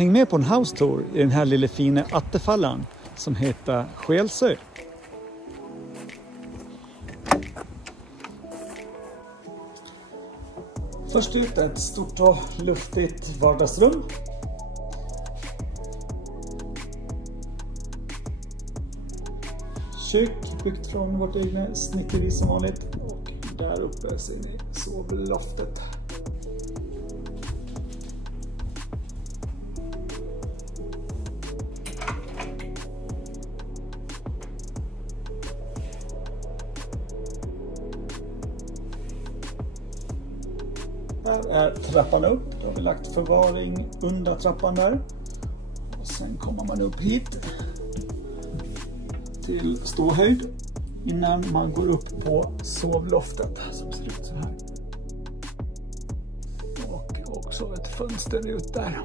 Häng med på en house tour i den här lilla fina attefallan som heter Skelsö. Först ut ett stort och luftigt vardagsrum. Kök byggt från vårt egna snickeri som vanligt. Och där uppe ser ni sovloftet. Här är trappan upp. Då har vi lagt förvaring under trappan där. Och sen kommer man upp hit till ståhöjd innan man går upp på sovloftet som ser ut så här. Och också ett fönster ut där.